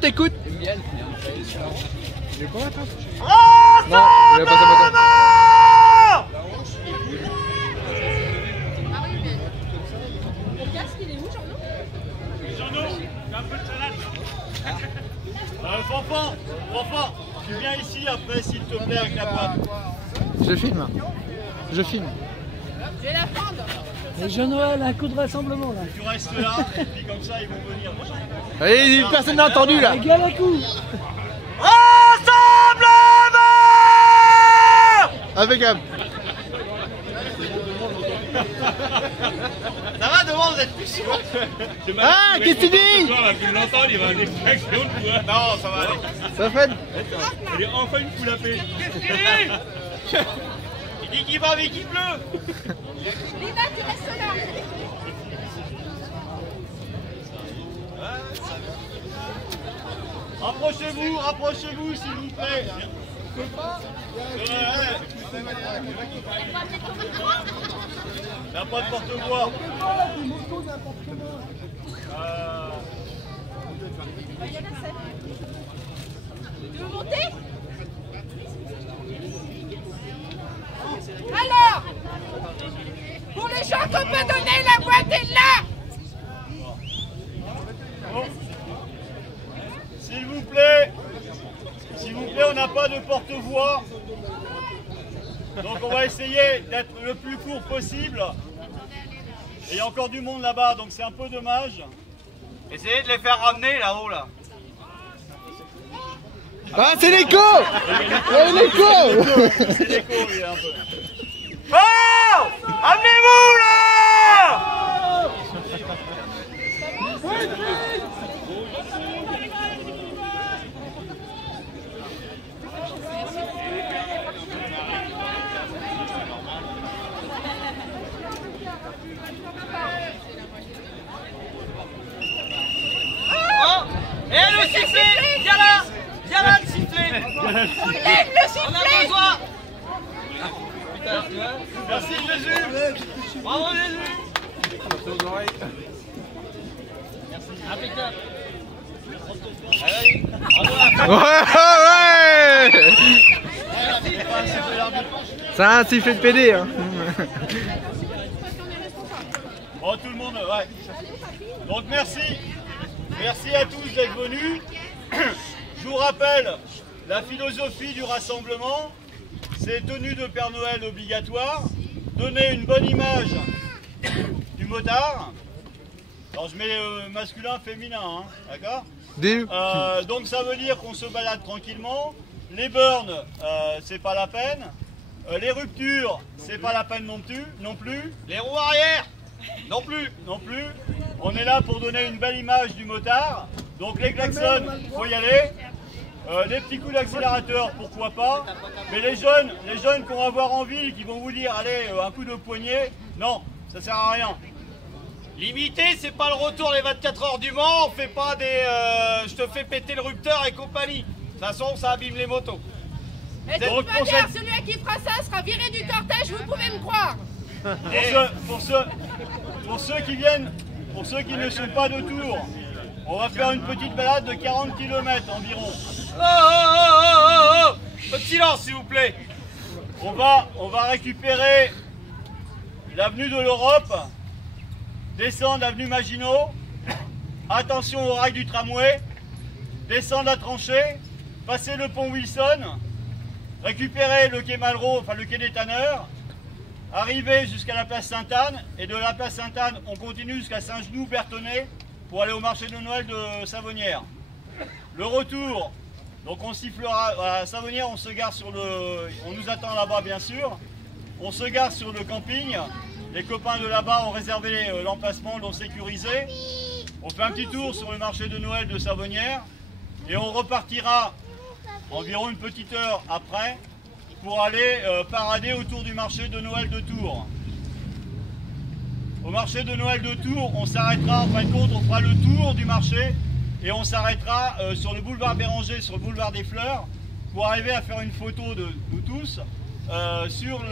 T'écoutes? Il est quoi toi? Non, il a pas sa moto. Mon casque, il est où, Jean-No? Jean-No, t'as un peu de salade là. Fanfan, tu viens ici après s'il te plaît avec la boîte. Je filme. Je filme. Je vais la prendre. Et Jean-Noël, un coup de rassemblement là. Tu restes là, et puis comme ça ils vont venir. Allez, personne n'a entendu là. Égal à coup. Impeccable. Ça va devant, vous êtes plus souvent. Ah, qu'est-ce que tu dis? Tu l'entends, il va aller fraction de toi. Non, ça va aller. Ça fait? Il est enfin une poule à paix. Qu'est-ce qu'il dit? Il dit qu'il va avec qui pleut. Lina, tu restes là. Rapprochez-vous s'il vous plaît. Il n'y a pas de porte-voix. Tu veux monter? Alors, pour les gens qu'on peut donner, la boîte est là. Bon. S'il vous plaît, on n'a pas de porte-voix. Donc on va essayer d'être le plus court possible. Et il y a encore du monde là-bas, donc c'est un peu dommage. Essayez de les faire ramener là-haut là. Ah, c'est l'écho! C'est l'écho! C'est l'écho, il est un peu. Oh! Amenez-vous là! Et le sifflet, viens là le sifflet. On lève le sifflet. On a besoin. Merci Jésus! Bravo Jésus. Ouais, c'est un sifflet de PD, hein. Bon, tout le monde, ouais. Donc merci. Merci à tous d'être venus. Je vous rappelle la philosophie du rassemblement. C'est tenue de Père Noël obligatoire. Donner une bonne image du motard. Alors je mets masculin, féminin, hein, d'accord? Donc ça veut dire qu'on se balade tranquillement. Les burns, c'est pas la peine. Les ruptures, c'est pas la peine non plus. Les roues arrière, non plus. On est là pour donner une belle image du motard. Donc les klaxons, il faut y aller. Des petits coups d'accélérateur, pourquoi pas. Mais les jeunes qui vont avoir envie, qui vont vous dire, allez, un coup de poignet, non, ça sert à rien. Limité, c'est pas le retour les 24 heures du Mans, on fait pas des je te fais péter le rupteur et compagnie. De toute façon, ça abîme les motos. Et de toute manière, celui qui fera ça sera viré du cortège, vous pouvez me croire. Pour ceux qui viennent, pour ceux qui ne sont pas de Tours, on va faire une petite balade de 40 km environ. Oh, peu de silence s'il vous plaît. On va récupérer l'avenue de l'Europe, descendre l'avenue Maginot, attention aux rails du tramway, descendre la tranchée, passer le pont Wilson, récupérer le quai Malraux, enfin le quai des Tanneurs, arriver jusqu'à la place Sainte-Anne, et de la place Sainte-Anne, on continue jusqu'à Saint-Genoux-Berthonnet pour aller au marché de Noël de Savonnières. Le retour, donc on sifflera à Savonnières, on se gare sur le... On nous attend là-bas bien sûr. On se gare sur le camping. Les copains de là-bas ont réservé l'emplacement, l'ont sécurisé. On fait un petit tour sur le marché de Noël de Savonnières. Et on repartira environ une petite heure après pour aller parader autour du marché de Noël de Tours. Au marché de Noël de Tours, on s'arrêtera, en fin de compte, on fera le tour du marché et on s'arrêtera sur le boulevard Béranger, sur le boulevard des Fleurs, pour arriver à faire une photo de nous tous sur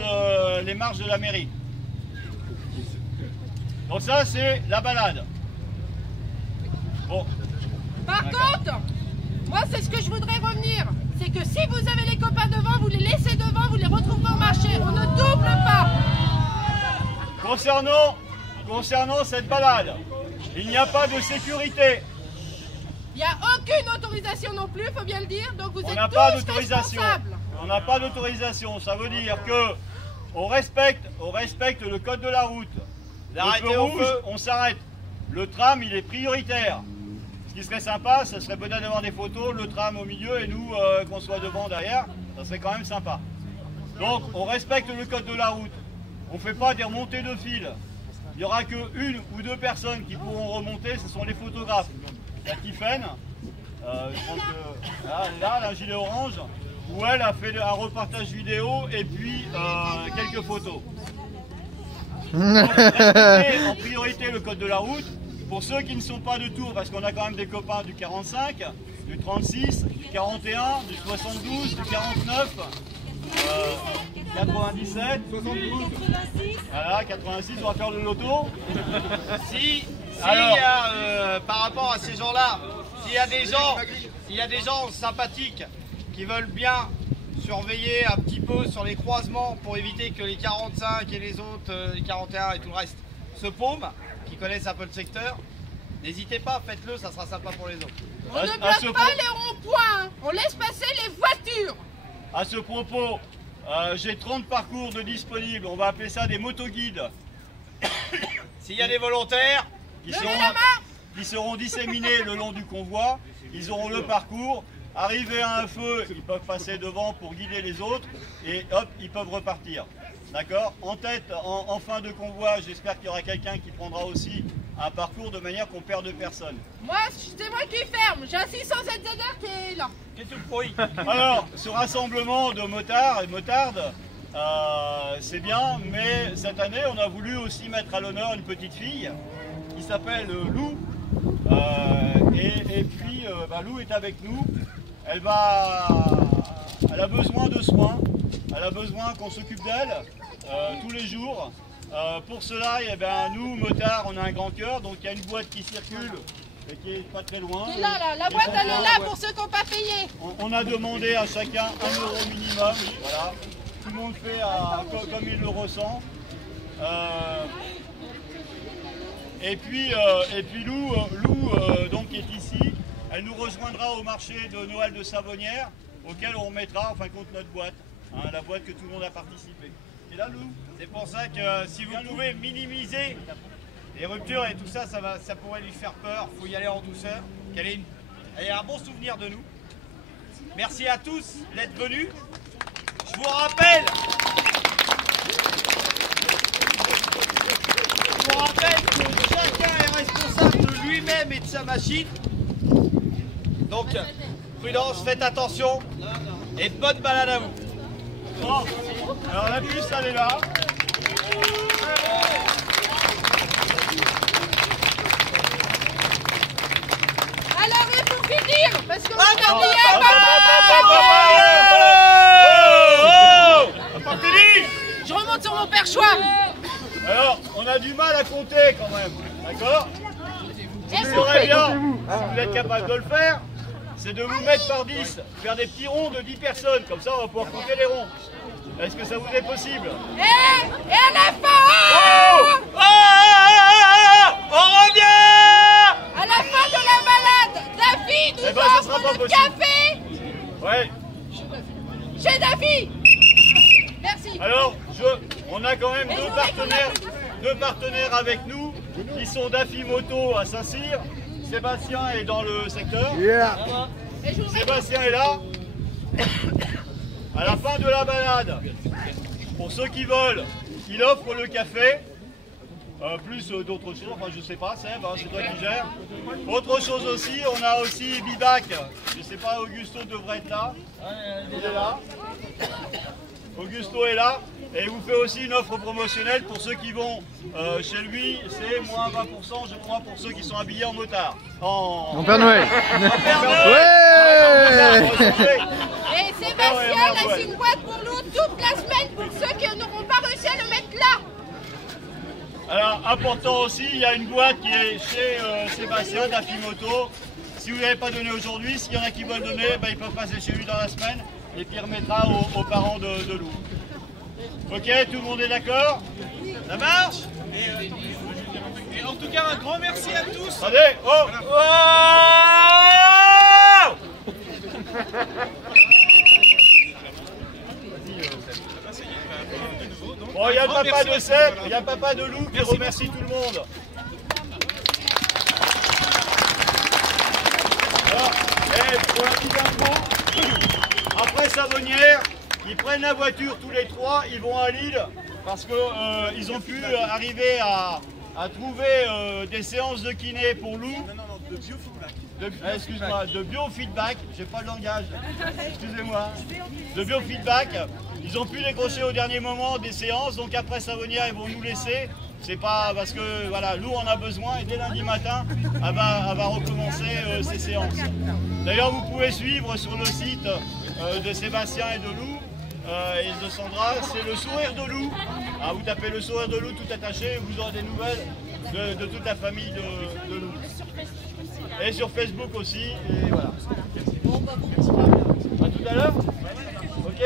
les marches de la mairie. Donc ça, c'est la balade. Bon. Par contre, que si vous avez les copains devant, vous les laissez devant, vous les retrouverez au marché. On ne double pas. Concernant cette balade, il n'y a pas de sécurité. Il n'y a aucune autorisation non plus, il faut bien le dire. Donc vous êtes tous responsables. On n'a pas d'autorisation. Ça veut dire que on respecte le code de la route. Le feu rouge, on s'arrête. Le tram, il est prioritaire. Ce qui serait sympa, ce serait peut-être d'avoir des photos, le tram au milieu et nous qu'on soit devant, derrière. Ça serait quand même sympa. Donc on respecte le code de la route. On ne fait pas des remontées de fil. Il n'y aura qu'une ou deux personnes qui pourront remonter, ce sont les photographes. La Tiffaine, je pense que là, la gilet orange, où elle a fait un reportage vidéo et puis quelques photos. Donc, respectez en priorité le code de la route. Pour ceux qui ne sont pas de Tours, parce qu'on a quand même des copains du 45, du 36, du 41, du 72, du 49, 97, 72, voilà, 86, on va faire le loto. Par rapport à ces gens-là, s'il y a des gens sympathiques qui veulent bien surveiller un petit peu sur les croisements pour éviter que les 45 et les autres, les 41 et tout le reste, se paument, qui connaissent un peu le secteur, n'hésitez pas, faites-le, ça sera sympa pour les autres. On ne bloque pas les ronds-points, on laisse passer les voitures. À ce propos, j'ai 30 parcours de disponibles, on va appeler ça des motoguides. S'il y a des volontaires qui seront disséminés le long du convoi, ils auront le parcours. Arrivé à un feu, ils peuvent passer devant pour guider les autres et hop, ils peuvent repartir. D'accord? En tête, en fin de convoi, j'espère qu'il y aura quelqu'un qui prendra aussi un parcours de manière qu'on perde personne. Moi, c'est moi qui ferme. J'ai un 607 qui est là. Qu'est-ce que tu pourris? Alors, ce rassemblement de motards et motardes, c'est bien, mais cette année, on a voulu aussi mettre à l'honneur une petite fille qui s'appelle Lou. Et puis, Lou est avec nous. Elle a besoin de soins, elle a besoin qu'on s'occupe d'elle tous les jours. Pour cela, nous, motards, on a un grand cœur, donc il y a une boîte qui circule et qui est pas très loin. Qui est là, la boîte elle est là pour ceux qui n'ont pas payé. On a demandé à chacun 1 € minimum, voilà. Tout le monde fait comme il le ressent. Et puis Lou donc qui est ici. Elle nous rejoindra au marché de Noël de Savonnières, auquel on mettra en fin de compte notre boîte, hein, la boîte que tout le monde a participé. Et là, Lou, c'est pour ça que si vous pouvez minimiser les ruptures et tout ça, ça pourrait lui faire peur. Il faut y aller en douceur. Qu'elle ait un bon souvenir de nous. Merci à tous d'être venus. Je vous rappelle que chacun est responsable de lui-même et de sa machine. Donc, prudence, faites attention et bonne balade à vous. Bon, alors la puce, elle est là. Alors, et pour finir, parce qu'on a pas fini. Je remonte sur mon perchoir. Alors, on a du mal à compter quand même, d'accord? Ce qui serait bien, si vous êtes capable de le faire, c'est de vous mettre par 10, faire des petits ronds de 10 personnes, comme ça on va pouvoir compter les ronds. Est-ce que ça vous est possible? Et à la fin, on revient! À la fin de la balade, Daffy nous offre le café. Ouais. Chez Daffy. Merci. Alors, on a quand même deux partenaires avec nous, qui sont Daffy Moto à Saint-Cyr. Sébastien est dans le secteur. Yeah. Sébastien est là. À la fin de la balade, pour ceux qui veulent, il offre le café. Plus d'autres choses, enfin je sais pas, Seb, c'est toi qui gères. Autre chose aussi, on a aussi Bibac. Je sais pas, Augusto devrait être là. Il est là. Augusto est là. Et il vous fait aussi une offre promotionnelle pour ceux qui vont chez lui, c'est moins 20% je crois pour ceux qui sont habillés en motard. En Père Noël. Ouais. Et Sébastien laisse une boîte pour nous toute la semaine pour ceux qui n'auront pas réussi à le mettre là. Alors important aussi, il y a une boîte qui est chez Sébastien Daffy Moto. Si vous n'avez pas donné aujourd'hui, s'il y en a qui veulent donner, ben, ils peuvent passer chez lui dans la semaine et puis il remettra aux parents de Lou. Ok, tout le monde est d'accord? Ça marche? Et en tout cas, un grand merci à tous. Allez, oh, oh. Bon, il y a le papa de Seb, il y a le papa de Lou qui remercie tout le monde. Alors, pour la petite info, après Savonnières, ils prennent la voiture tous les trois, ils vont à Lille parce qu'ils ont pu arriver à trouver des séances de kiné pour Lou. Non, de biofeedback. Excuse-moi, de biofeedback, j'ai pas le langage, excusez-moi, de biofeedback. Ils ont pu décrocher au dernier moment des séances, donc après Savonnières, ils vont nous laisser. C'est pas parce que voilà, Lou en a besoin et dès lundi matin, elle va recommencer ses séances. D'ailleurs, vous pouvez suivre sur le site de Sébastien et de Lou et de Sandra, c'est le sourire de Lou. Vous tapez le sourire de Lou tout attaché, vous aurez des nouvelles de toute la famille de Lou. Et sur Facebook aussi, et voilà. À tout à l'heure. Ok.